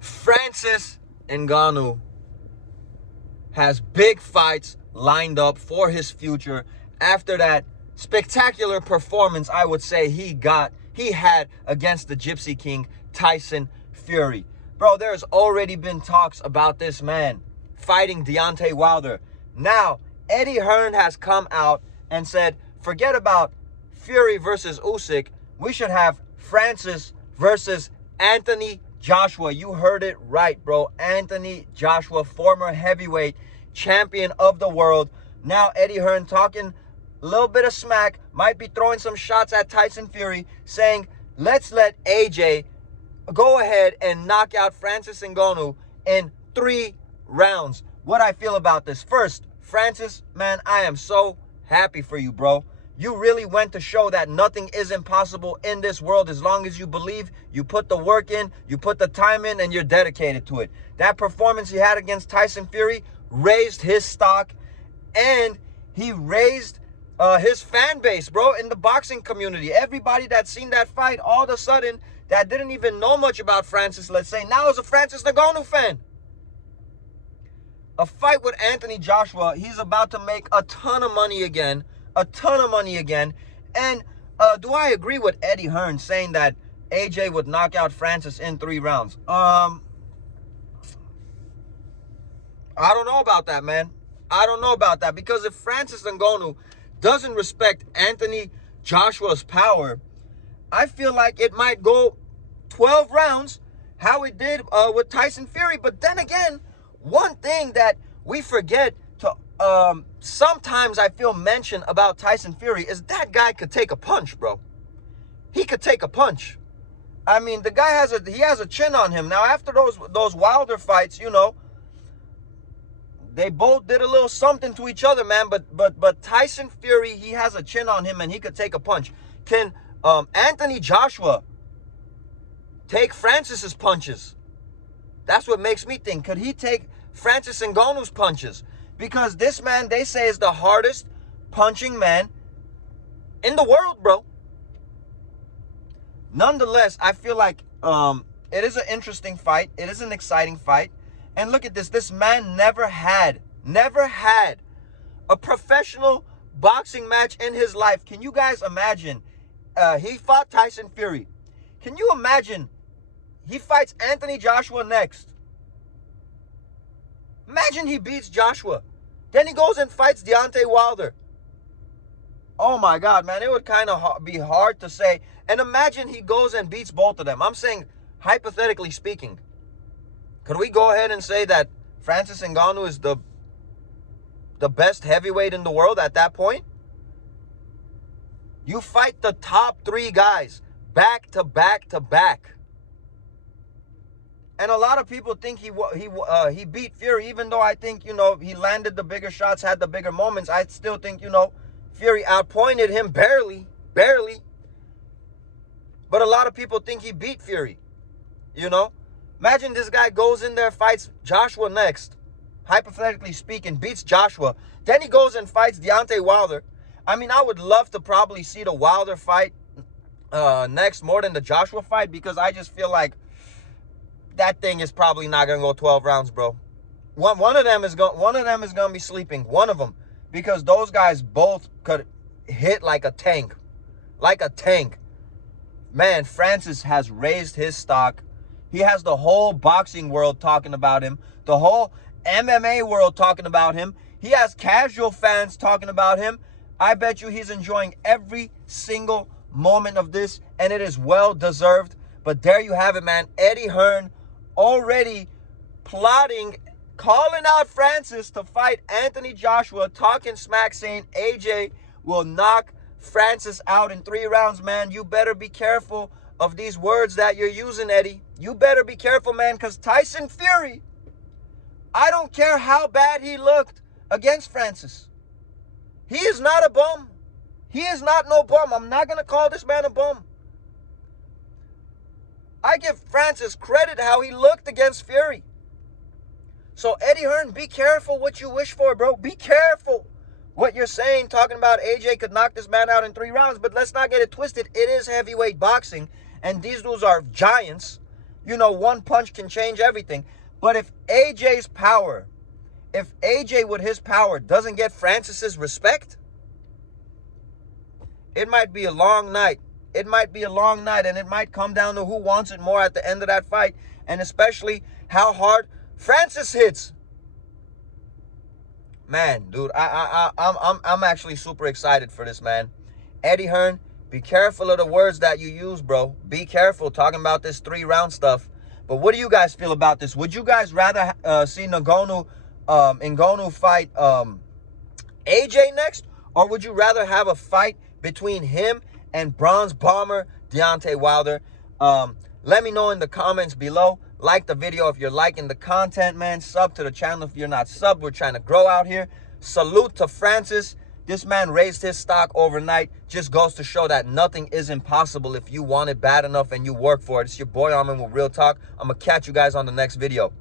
Francis Ngannou has big fights lined up for his future after that spectacular performance, I would say, he had against the Gypsy King, Tyson Fury. Bro, there's already been talks about this man fighting Deontay Wilder. Now, Eddie Hearn has come out and said, forget about Fury versus Usyk. We should have Francis versus Anthony Joshua. You heard it right, bro. Anthony Joshua, former heavyweight champion of the world. Now Eddie Hearn talking a little bit of smack, might be throwing some shots at Tyson Fury, saying, let's let AJ go ahead and knock out Francis Ngannou in 3 rounds. What I feel about this. First, Francis, man, I am so happy for you, bro. You really went to show that nothing is impossible in this world as long as you believe, you put the work in, you put the time in, and you're dedicated to it. That performance he had against Tyson Fury raised his stock, and he raised his fan base, bro, in the boxing community. Everybody that's seen that fight, all of a sudden, that didn't even know much about Francis, let's say, now is a Francis Ngannou fan. A fight with Anthony Joshua, he's about to make a ton of money again. And do I agree with Eddie Hearn saying that AJ would knock out Francis in 3 rounds? I don't know about that, man. I don't know about that, because if Francis Ngannou doesn't respect Anthony Joshua's power, I feel like it might go 12 rounds, how it did with Tyson Fury. But then again, one thing that we forget to sometimes I feel mention about Tyson Fury is that guy could take a punch, bro. He could take a punch. I mean, the guy has a chin on him. Now, after those Wilder fights, you know, they both did a little something to each other, man. But Tyson Fury, he has a chin on him and he could take a punch. Can Anthony Joshua take Francis's punches? That's what makes me think. Could he take Francis Ngannou's punches? Because this man, they say, is the hardest punching man in the world, bro. Nonetheless, I feel like it is an interesting fight. It is an exciting fight. And look at this. This man never had a professional boxing match in his life. Can you guys imagine? He fought Tyson Fury. Can you imagine? He fights Anthony Joshua next. Imagine he beats Joshua. Then he goes and fights Deontay Wilder. Oh my God, man. It would kind of be hard to say. And imagine he goes and beats both of them. I'm saying, hypothetically speaking, could we go ahead and say that Francis Ngannou is the best heavyweight in the world at that point? You fight the top 3 guys back to back to back. And a lot of people think he beat Fury, even though I think, you know, he landed the bigger shots, had the bigger moments. I still think, you know, Fury outpointed him barely. But a lot of people think he beat Fury, you know. Imagine this guy goes in there, fights Joshua next, hypothetically speaking, beats Joshua. Then he goes and fights Deontay Wilder. I mean, I would love to probably see the Wilder fight next more than the Joshua fight, because I just feel like that thing is probably not gonna go 12 rounds, bro. One of them is gonna be sleeping. One of them, because those guys both could hit like a tank, Man, Francis has raised his stock. He has the whole boxing world talking about him, the whole MMA world talking about him. He has casual fans talking about him. I bet you he's enjoying every single moment of this, and it is well deserved. But there you have it, man. Eddie Hearn already plotting, calling out Francis to fight Anthony Joshua, talking smack, saying AJ will knock Francis out in 3 rounds, man. You better be careful of these words that you're using, Eddie. You better be careful, man, because Tyson Fury, I don't care how bad he looked against Francis. He is not a bum. He is not no bum. I'm not going to call this man a bum. I give Francis credit how he looked against Fury. So, Eddie Hearn, be careful what you wish for, bro. Be careful what you're saying, talking about AJ could knock this man out in 3 rounds. But let's not get it twisted. It is heavyweight boxing, and these dudes are giants. You know, one punch can change everything. But if AJ's power, if AJ with his power doesn't get Francis's respect, it might be a long night. It might be a long night, and it might come down to who wants it more at the end of that fight, and especially how hard Francis hits. Man, dude, I'm actually super excited for this, man. Eddie Hearn, be careful of the words that you use, bro. Be careful talking about this 3-round stuff. But what do you guys feel about this? Would you guys rather see Ngannou fight AJ next, or would you rather have a fight between him and Bronze Bomber Deontay Wilder? Let me know in the comments below. Like the video if you're liking the content, man. Sub to the channel if you're not subbed. We're trying to grow out here. Salute to Francis. This man raised his stock overnight. Just goes to show that nothing is impossible if you want it bad enough and you work for it. It's your boy Armin with Real Talk. I'm going to catch you guys on the next video.